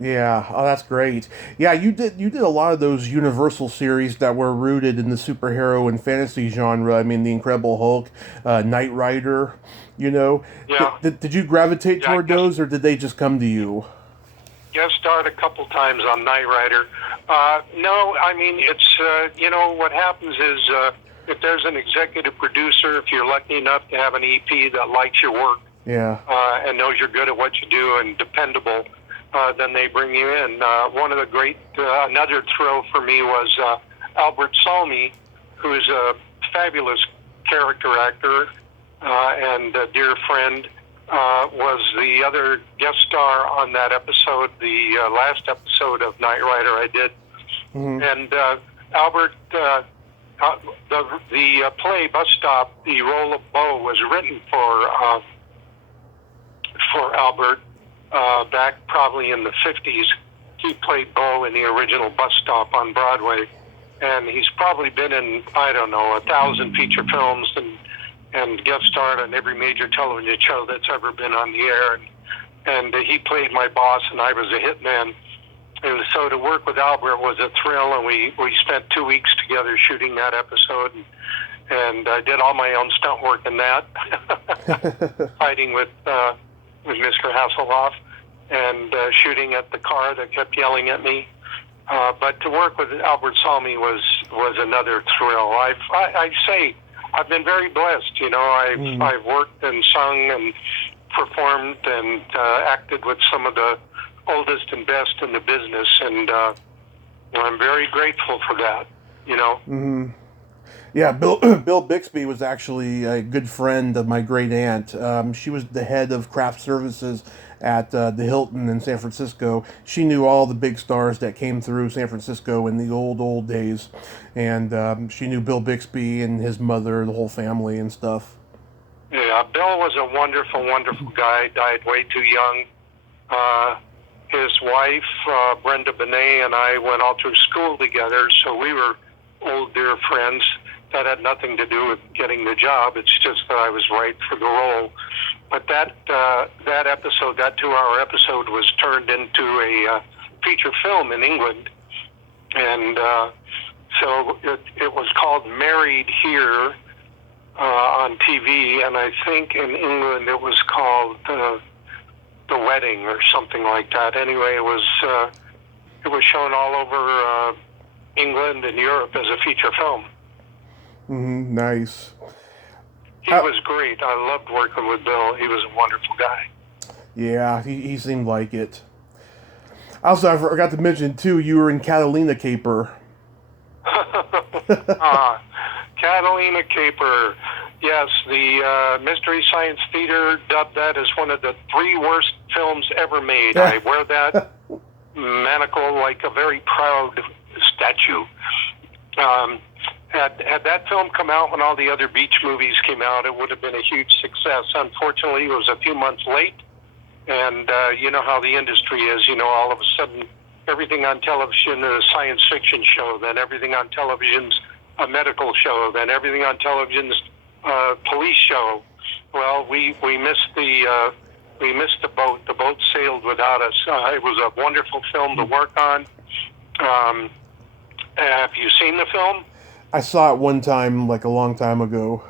Yeah, oh, that's great. Yeah, you did a lot of those Universal series that were rooted in the superhero and fantasy genre. I mean, The Incredible Hulk, Knight Rider. Yeah. Did you gravitate toward those, or did they just come to you? Guest starred a couple times on Knight Rider. No, I mean, it's what happens is if there's an executive producer, if you're lucky enough to have an EP that likes your work, yeah, and knows you're good at what you do and dependable, then they bring you in. One of the great, another thrill for me was Albert Salmi, who is a fabulous character actor and a dear friend, was the other guest star on that episode, the last episode of Knight Rider I did. Mm-hmm. And Albert, the play Bus Stop, the role of Bo was written for Albert. Back probably in the 50s, he played Bo in the original Bus Stop on Broadway, and he's probably been in 1,000 feature films and guest starred on every major television show that's ever been on the air. And he played my boss, and I was a hitman. And so to work with Albert was a thrill, and we spent 2 weeks together shooting that episode, and I did all my own stunt work in that, fighting with Mr. Hasselhoff, and shooting at the car that kept yelling at me. But to work with Albert Salmi was another thrill. I say I've been very blessed. I've worked and sung and performed and acted with some of the oldest and best in the business, and I'm very grateful for that. Mm-hmm. Yeah, Bill Bixby was actually a good friend of my great aunt. She was the head of craft services at the Hilton in San Francisco. She knew all the big stars that came through San Francisco in the old days, and she knew Bill Bixby and his mother, the whole family and stuff. Yeah, Bill was a wonderful, wonderful guy. Died way too young. His wife, Brenda Benet, and I went all through school together, so we were old dear friends. That had nothing to do with getting the job. It's just that I was right for the role. But that episode, that 2-hour episode, was turned into a feature film in England. And so it was called Married here on TV, and I think in England it was called The Wedding or something like that. Anyway, it was shown all over England and Europe as a feature film. Mm-hmm. Nice. He was great. I loved working with Bill. He was a wonderful guy. Yeah, he seemed like it. Also, I forgot to mention, too, you were in Catalina Caper. Catalina Caper. Yes, the Mystery Science Theater dubbed that as one of the 3 worst films ever made. I wear that manacle like a very proud statue. Had that film come out when all the other beach movies came out, it would have been a huge success. Unfortunately, it was a few months late. And you know how the industry is. You know, all of a sudden, everything on television is a science fiction show. Then everything on television's a medical show. Then everything on television's a police show. Well, we missed the boat. The boat sailed without us. It was a wonderful film to work on. Have you seen the film? I saw it one time, like a long time ago.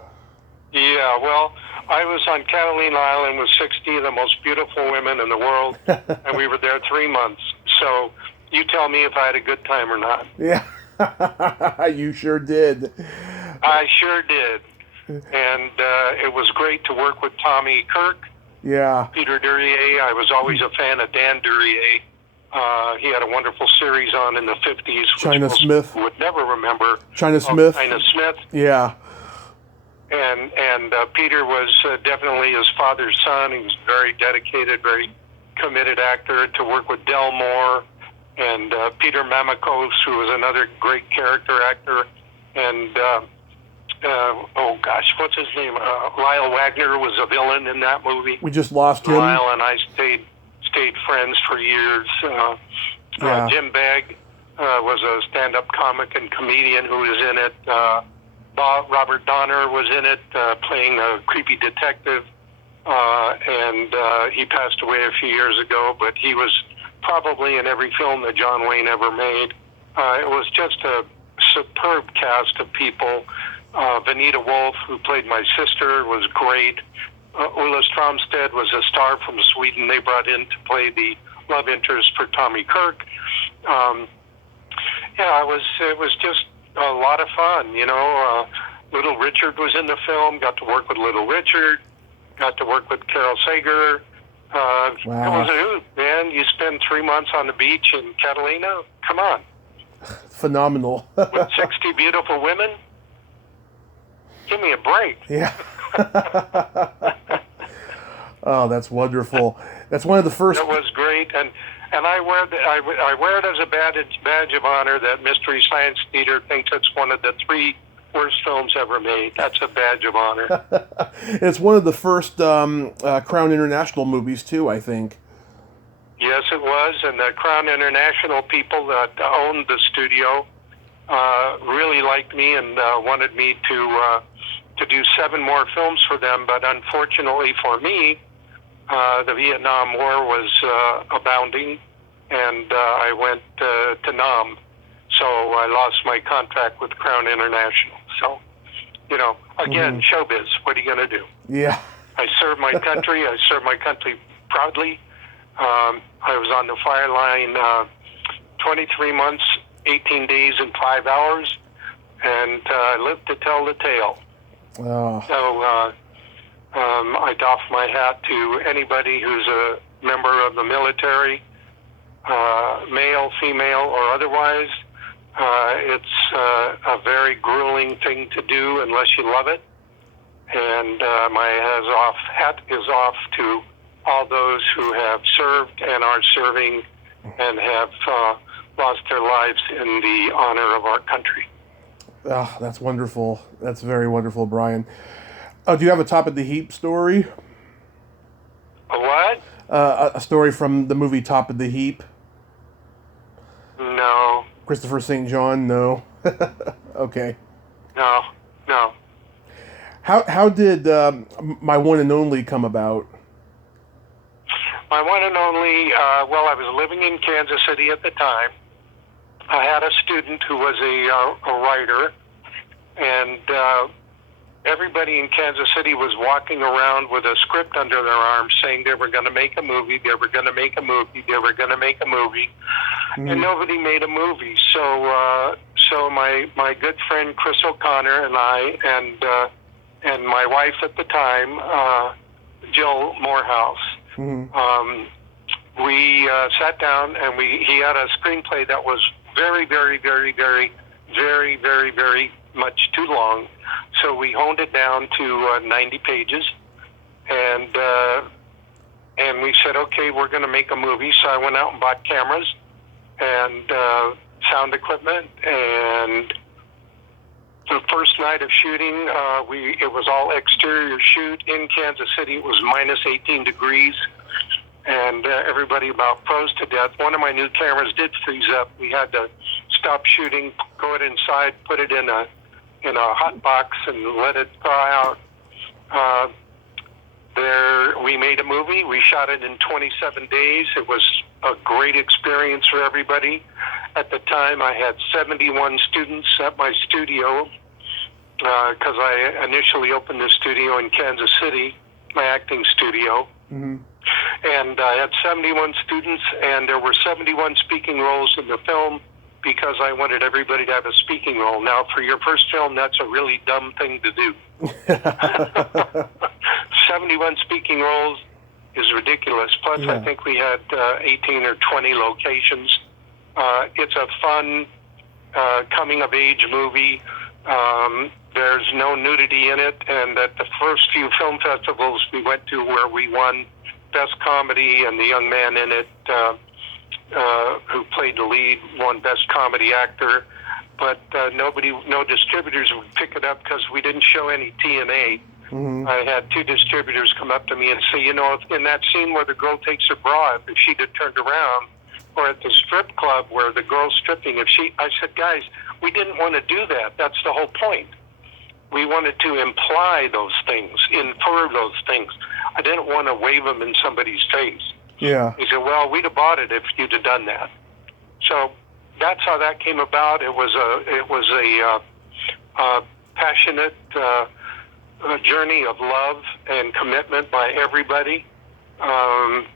Yeah, well, I was on Catalina Island with 60 of the most beautiful women in the world, and we were there 3 months. So you tell me if I had a good time or not. Yeah, you sure did. I sure did. And it was great to work with Tommy Kirk, Yeah. Peter Duryea. I was always a fan of Dan Duryea. He had a wonderful series on in the 50s. Which China Smith. would never remember. China Smith. China Smith. Yeah. And Peter was definitely his father's son. He was a very dedicated, very committed actor to work with Delmore and Peter Mamakos, who was another great character actor. And, oh gosh, what's his name? Lyle Wagner was a villain in that movie. We just lost him. Lyle and I stayed friends for years. Yeah. Jim Bagg was a stand-up comic and comedian who was in it. Robert Donner was in it, playing a creepy detective, and he passed away a few years ago, but he was probably in every film that John Wayne ever made. It was just a superb cast of people. Vanita Wolf, who played my sister, was great. Ulla Stromstedt was a star from Sweden they brought in to play the love interest for Tommy Kirk. Yeah, it was just a lot of fun, you know. Little Richard was in the film. Got to work with Little Richard. Got to work with Carol Sager. Wow. It was a hoot, man. You spend 3 months on the beach in Catalina. Come on. Phenomenal. With 60 beautiful women. Give me a break. Yeah. Oh, that's wonderful. That's one of the first. It was great, and I wear it as a badge of honor that Mystery Science Theater thinks it's one of the 3 worst films ever made. That's a badge of honor. It's one of the first Crown International movies too, I think. Yes, it was, and the Crown International people that owned the studio really liked me and wanted me to do 7 more films for them. But unfortunately for me, the Vietnam War was abounding, and I went to Nam. So I lost my contract with Crown International. So, you know, again, showbiz. What are you going to do? Yeah. I served my country. I served my country proudly. I was on the fire line 23 months, 18 days, and 5 hours, and I lived to tell the tale. Oh. So I doff my hat to anybody who's a member of the military, male, female, or otherwise. It's a very grueling thing to do unless you love it. And my hat is off to all those who have served and are serving and have lost their lives in the honor of our country. Oh, that's wonderful. That's very wonderful, Brian. Oh, do you have a Top of the Heap story? A what? A story from the movie Top of the Heap? No. Christopher St. John? No. Okay. No. How did My One and Only come about? My one and only, well, I was living in Kansas City at the time, I had a student who was a writer, and everybody in Kansas City was walking around with a script under their arm saying they were going to make a movie, they were going to make a movie, they were going to make a movie, and nobody made a movie. So my good friend Chris O'Connor and I and my wife at the time, Jill Morehouse, we sat down and he had a screenplay that was very, very, very, very, very, very, very much too long. So we honed it down to 90 pages, and we said, okay, we're going to make a movie. So I went out and bought cameras and sound equipment, and the first night of shooting, it was all exterior shoot in Kansas City. It was minus 18 degrees, and everybody about froze to death. One of my new cameras did freeze up. We had to stop shooting, go it inside, put it in a hot box, and let it thaw out. We made a movie. We shot it in 27 days. It was a great experience for everybody. At the time, I had 71 students at my studio because I initially opened the studio in Kansas City, my acting studio. And I had 71 students, and there were 71 speaking roles in the film because I wanted everybody to have a speaking role. Now, for your first film, that's a really dumb thing to do. 71 speaking roles is ridiculous. Plus, I think we had 18 or 20 locations. It's a fun coming-of-age movie. There's no nudity in it, and at the first few film festivals we went to where we won Best Comedy, and the young man in it who played the lead won Best Comedy Actor. But no distributors would pick it up because we didn't show any TNA. I had two distributors come up to me and say, in that scene where the girl takes her bra off, if she'd have turned around, or at the strip club where the girl's stripping, I said, guys, we didn't want to do that. That's the whole point. We wanted to imply those things, infer those things. I didn't want to wave them in somebody's face. Yeah. He said, well, we'd have bought it if you'd have done that. So that's how that came about. It was a passionate journey of love and commitment by everybody. And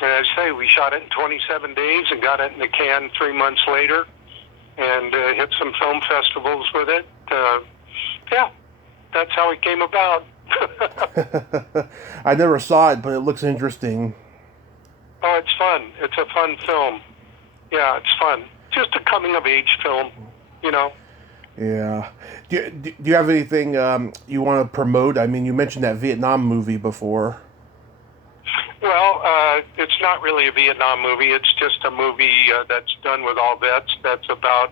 as I say, we shot it in 27 days and got it in the can 3 months later, and hit some film festivals with it. That's how it came about. I never saw it, but it looks interesting. Oh, it's fun. It's a fun film. Yeah, it's fun. Just a coming-of-age film, Yeah. Do you have anything you want to promote? I mean, you mentioned that Vietnam movie before. Well, it's not really a Vietnam movie. It's just a movie that's done with all vets. That's about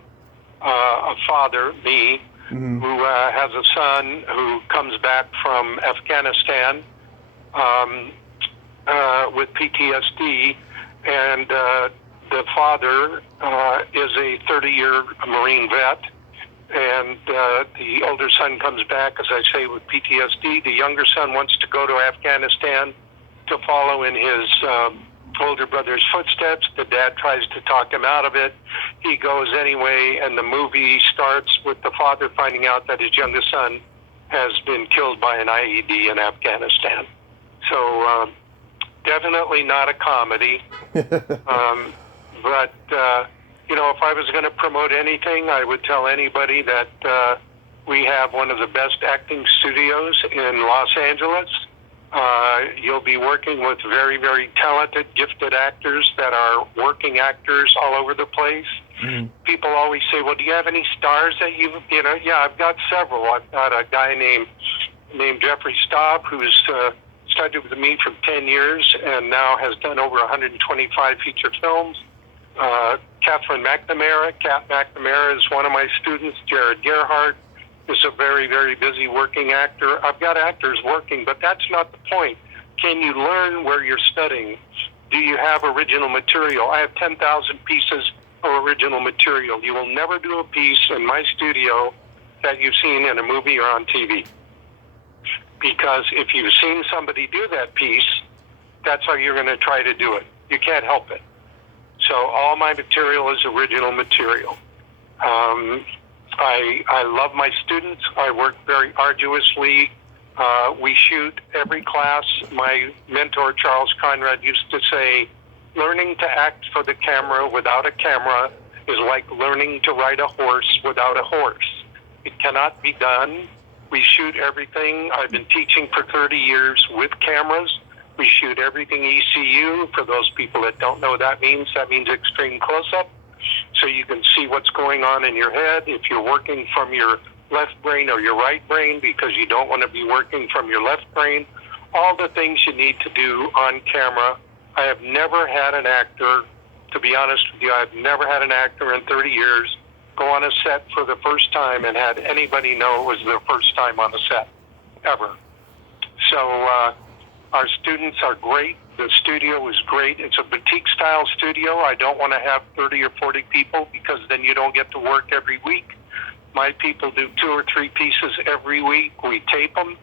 a father, me, who has a son who comes back from Afghanistan with PTSD, and the father is a 30-year Marine vet, and the older son comes back, as I say, with PTSD. The younger son wants to go to Afghanistan to follow in his older brother's footsteps. The dad tries to talk him out of it. He goes anyway, and the movie starts with the father finding out that his youngest son has been killed by an IED in Afghanistan. So definitely not a comedy. But if I was going to promote anything, I would tell anybody that we have one of the best acting studios in Los Angeles. You'll be working with very, very talented, gifted actors that are working actors all over the place. People always say, well, do you have any stars that yeah, I've got several. I've got a guy named Jeffrey Staub, who's started with me for 10 years and now has done over 125 feature films. Catherine McNamara. Kat McNamara is one of my students. Jared Gerhardt is a very, very busy working actor. I've got actors working, but that's not the point. Can you learn where you're studying? Do you have original material? I have 10,000 pieces of original material. You will never do a piece in my studio that you've seen in a movie or on TV. Because if you've seen somebody do that piece, that's how you're going to try to do it. You can't help it. So all my material is original material. I love my students. I work very arduously. We shoot every class. My mentor, Charles Conrad, used to say, learning to act for the camera without a camera is like learning to ride a horse without a horse. It cannot be done. We shoot everything. I've been teaching for 30 years with cameras. We shoot everything ECU. For those people that don't know what that means extreme close-up. So you can see what's going on in your head if you're working from your left brain or your right brain, because you don't want to be working from your left brain. All the things you need to do on camera. I have never had an actor, to be honest with you, I've never had an actor in 30 years go on a set for the first time and had anybody know it was their first time on the set, ever. So our students are great. The studio is great. It's a boutique-style studio. I don't want to have 30 or 40 people because then you don't get to work every week. My people do 2 or 3 pieces every week. We tape them.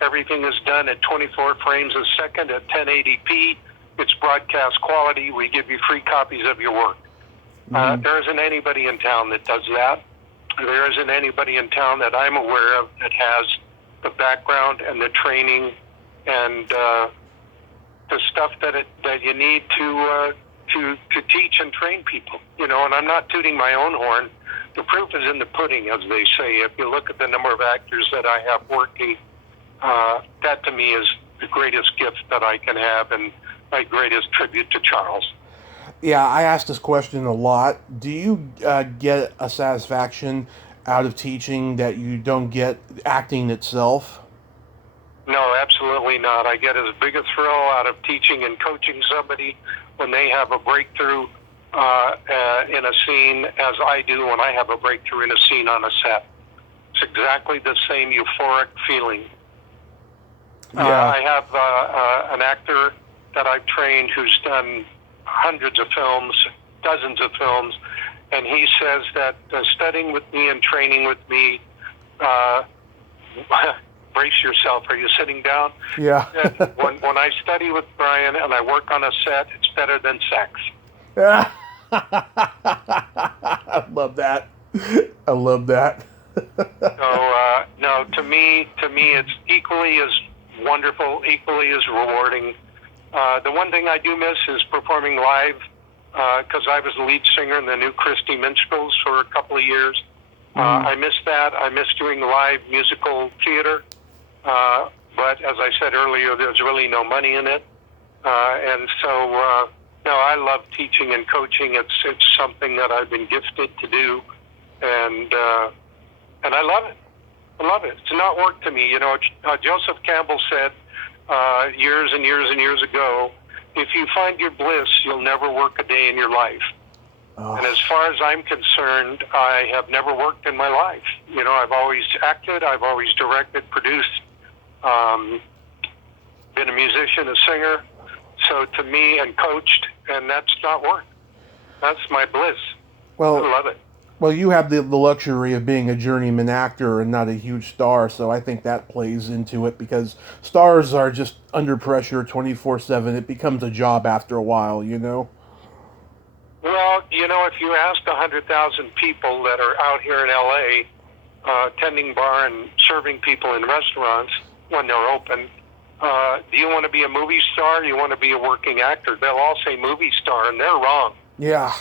Everything is done at 24 frames a second at 1080p. It's broadcast quality. We give you free copies of your work. There isn't anybody in town that does that. There isn't anybody in town that I'm aware of that has the background and the training and the stuff that you need to teach and train people. You know, and I'm not tooting my own horn. The proof is in the pudding, as they say. If you look at the number of actors that I have working, that to me is the greatest gift that I can have and my greatest tribute to Charles. Yeah, I ask this question a lot. Do you get a satisfaction out of teaching that you don't get acting itself? No, absolutely not. I get as big a thrill out of teaching and coaching somebody when they have a breakthrough in a scene as I do when I have a breakthrough in a scene on a set. It's exactly the same euphoric feeling. Yeah. I have an actor that I've trained who's done hundreds of films, dozens of films, and he says that studying with me and training with me, brace yourself, are you sitting down? Yeah. when I study with Brian and I work on a set, it's better than sex. I love that. I love that. So, no, to me, it's equally as wonderful, equally as rewarding. The one thing I do miss is performing live, because I was the lead singer in the new Christie Minstrels for a couple of years. I miss that. I miss doing live musical theater. But as I said earlier, there's really no money in it. And so, no, I love teaching and coaching. It's something that I've been gifted to do. And I love it. I love it. It's not work to me. You know, Joseph Campbell said years and years and years ago, if you find your bliss, you'll never work a day in your life. Oh. And as far as I'm concerned, I have never worked in my life. You know, I've always acted, I've always directed, produced, been a musician, a singer, so to me, and coached, and that's not work. That's my bliss. Well, I love it. Well, you have the luxury of being a journeyman actor and not a huge star, so I think that plays into it, because stars are just under pressure 24/7. It becomes a job after a while, you know? Well, you know, if you ask 100,000 people that are out here in L.A., tending bar and serving people in restaurants when they're open, do you want to be a movie star or do you want to be a working actor? They'll all say movie star, and they're wrong. Yeah.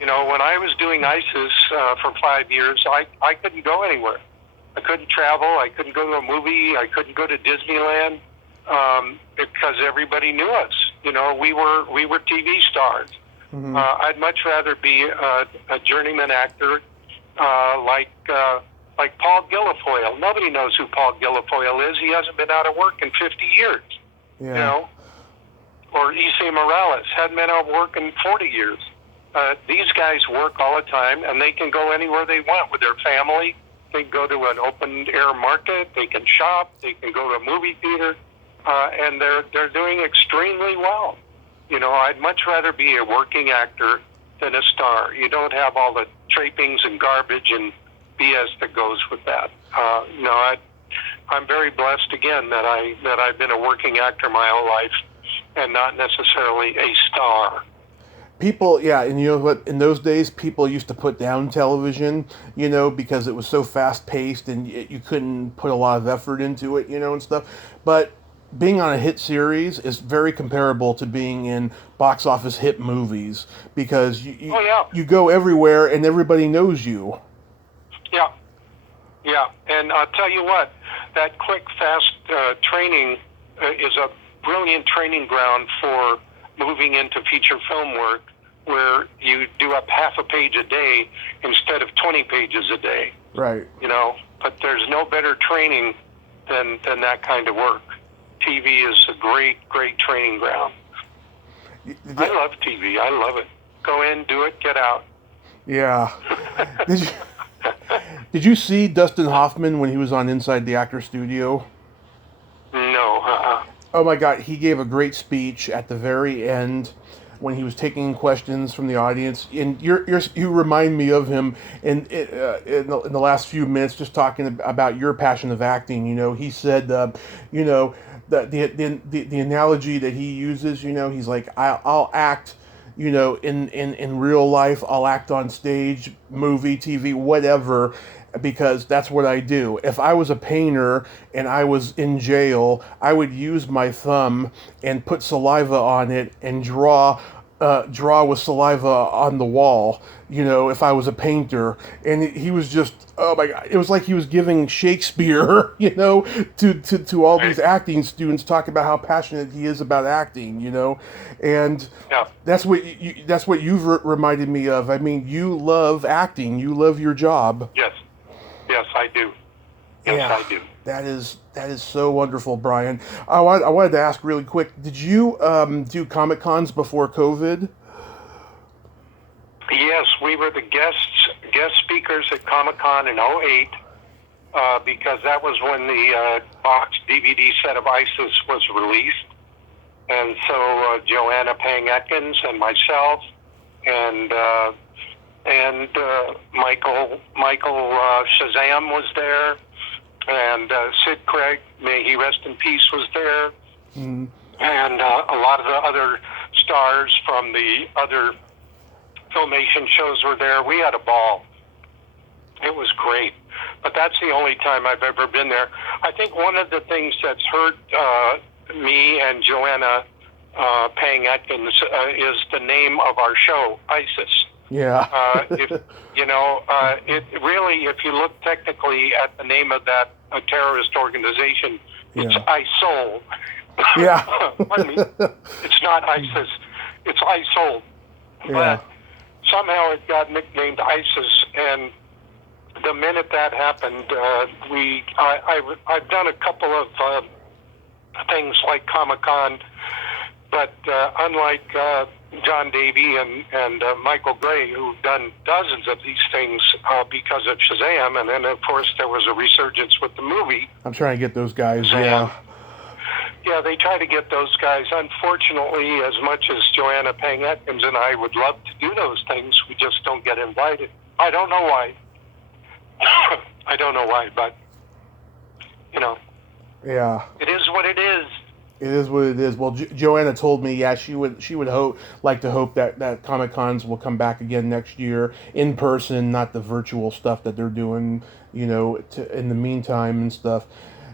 You know, when I was doing ISIS for 5 years, I couldn't go anywhere. I couldn't travel. I couldn't go to a movie. I couldn't go to Disneyland because everybody knew us. You know, we were TV stars. Mm-hmm. I'd much rather be a journeyman actor like Paul Guilfoyle. Nobody knows who Paul Guilfoyle is. He hasn't been out of work in 50 years. Yeah. You know, or Issei Morales hadn't been out of work in 40 years. These guys work all the time, and they can go anywhere they want with their family. They can go to an open-air market. They can shop. They can go to a movie theater, and they're doing extremely well. You know, I'd much rather be a working actor than a star. You don't have all the trappings and garbage and BS that goes with that. No, I'm very blessed again that I've been a working actor my whole life, and not necessarily a star. People, yeah, and you know what? In those days, people used to put down television, because it was so fast paced and you couldn't put a lot of effort into it, and stuff. But being on a hit series is very comparable to being in box office hit movies because Oh yeah, you go everywhere and everybody knows you. yeah, yeah. And I'll tell you what, that quick, fast training is a brilliant training ground for moving into feature film work, where you do up half a page a day instead of 20 pages a day. Right. But there's no better training than that kind of work. TV is a great, great training ground. I love TV. I love it. Go in, do it, get out. Yeah. Did you see Dustin Hoffman when he was on Inside the Actor Studio? No. Oh my God, he gave a great speech at the very end when he was taking questions from the audience, and you remind me of him in the last few minutes, just talking about your passion of acting. He said, the analogy that he uses, he's like, I'll act, in real life, I'll act on stage, movie, TV, whatever, because that's what I do. If I was a painter and I was in jail, I would use my thumb and put saliva on it and draw with saliva on the wall, if I was a painter. And he was just, oh my God, it was like he was giving Shakespeare, to all these acting students, talking about how passionate he is about acting, and Yeah. that's what you've reminded me of. I mean, you love acting, you love your job. Yes, I do. Yes, Yeah. I do. That is so wonderful, Brian. I wanted to ask really quick, did you do Comic Cons before COVID? Yes, we were the guest speakers at Comic-Con in '08, because that was when the box DVD set of ISIS was released. And so Joanna Pang-Atkins and myself and Michael Shazam was there, and Sid Craig, may he rest in peace, was there, and a lot of the other stars from the other Filmation shows were there. We had a ball. It was great. But that's the only time I've ever been there. I think one of the things that's hurt me and Joanna Pang-Atkins is the name of our show, ISIS. Yeah. It really, if you look technically at the name of that terrorist organization, it's ISIL. Yeah. Pardon me. It's not ISIS. It's ISIL. Yeah. But somehow it got nicknamed ISIS, and the minute that happened, I've done a couple of things like Comic-Con, but unlike John Davey and Michael Gray, who've done dozens of these things because of Shazam, and then of course there was a resurgence with the movie. I'm trying to get those guys. Shazam. Yeah, they try to get those guys. Unfortunately, as much as Joanna Pang-Atkins and I would love to do those things, we just don't get invited. I don't know why. I don't know why, but, Yeah. it is what it is. It is what it is. Well, Joanna told me, she would like to hope that Comic Cons will come back again next year in person, not the virtual stuff that they're doing, in the meantime and stuff.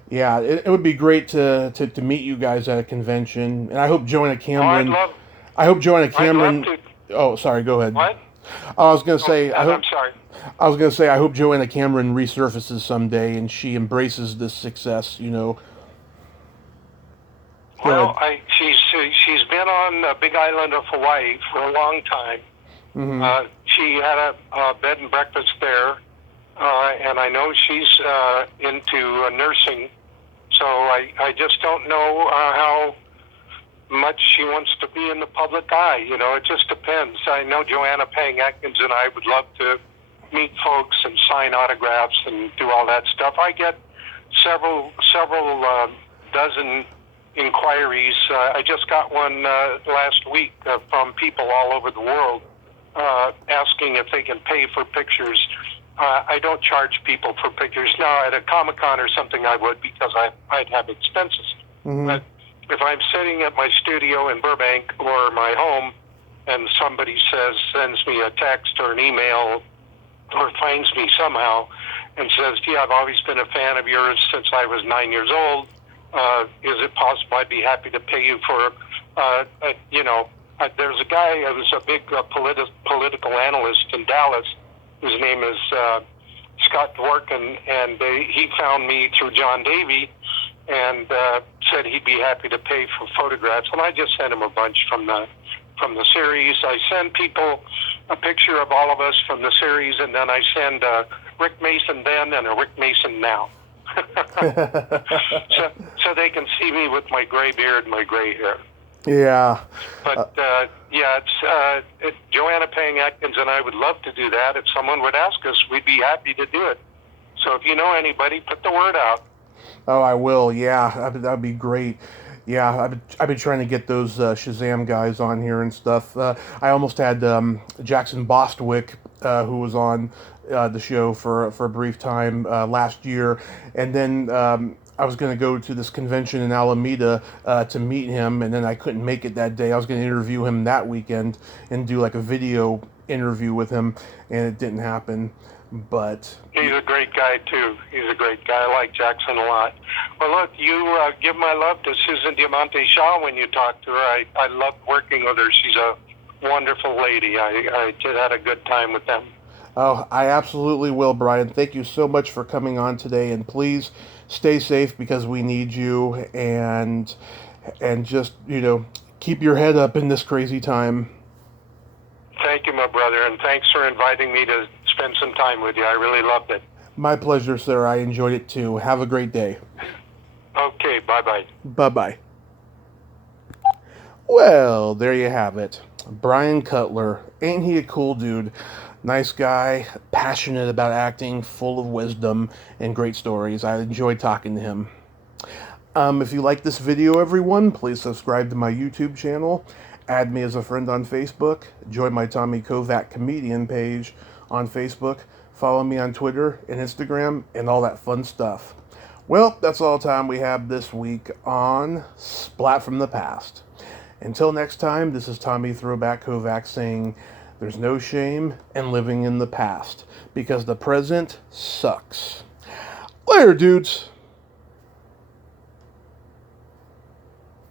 Yeah, it would be great to meet you guys at a convention, and I hope Joanna Cameron. I hope Joanna Cameron. I'd love to. Oh, sorry. Go ahead. What? I was gonna say. I'm sorry. I was gonna say I hope Joanna Cameron resurfaces someday and she embraces this success. Well, she's been on the Big Island of Hawaii for a long time. Mm-hmm. She had a bed and breakfast there, and I know she's into nursing. So I just don't know how much she wants to be in the public eye. It just depends. I know Joanna Pang-Atkins and I would love to meet folks and sign autographs and do all that stuff. I get several dozen inquiries. I just got one last week from people all over the world asking if they can pay for pictures. I don't charge people for pictures. Now, at a Comic-Con or something I would, because I'd have expenses. Mm-hmm. But if I'm sitting at my studio in Burbank or my home and somebody sends me a text or an email or finds me somehow and says, "Gee, I've always been a fan of yours since I was 9 years old. Is it possible I'd be happy to pay you for, there's a guy who's a big political analyst in Dallas. His name is Scott Dworkin, and he found me through John Davey and said he'd be happy to pay for photographs. And I just sent him a bunch from the series. I send people a picture of all of us from the series, and then I send Rick Mason then and a Rick Mason now. so they can see me with my gray beard and my gray hair. Yeah. But it's Joanna Pang Atkins, and I would love to do that. If someone would ask us, we'd be happy to do it. So if you know anybody, put the word out. Oh, I will. Yeah, that'd be great. Yeah, I've been trying to get those Shazam guys on here and stuff. I almost had Jackson Bostwick, who was on the show for a brief time last year, and then I was going to go to this convention in Alameda to meet him, and then I couldn't make it that day. I was going to interview him that weekend and do like a video interview with him, and it didn't happen. But he's a great guy too. He's a great guy. I like Jackson a lot. Well, look, you give my love to Susan Diamante Shaw when you talk to her. I love working with her. She's a wonderful lady. I just had a good time with them. Oh, I absolutely will, Brian. Thank you so much for coming on today, and please stay safe because we need you, and just, keep your head up in this crazy time. Thank you, my brother, and thanks for inviting me to spend some time with you. I really loved it. My pleasure, sir. I enjoyed it too. Have a great day. Okay, bye-bye. Bye-bye. Well, there you have it. Brian Cutler. Ain't he a cool dude? Nice guy, passionate about acting, full of wisdom and great stories. I enjoyed talking to him. If you like this video, everyone, please subscribe to my YouTube channel. Add me as a friend on Facebook. Join my Tommy Kovac comedian page on Facebook. Follow me on Twitter and Instagram and all that fun stuff. Well, that's all the time we have this week on Splat from the Past. Until next time, this is Tommy Throwback Kovac saying, there's no shame in living in the past because the present sucks. Later, dudes.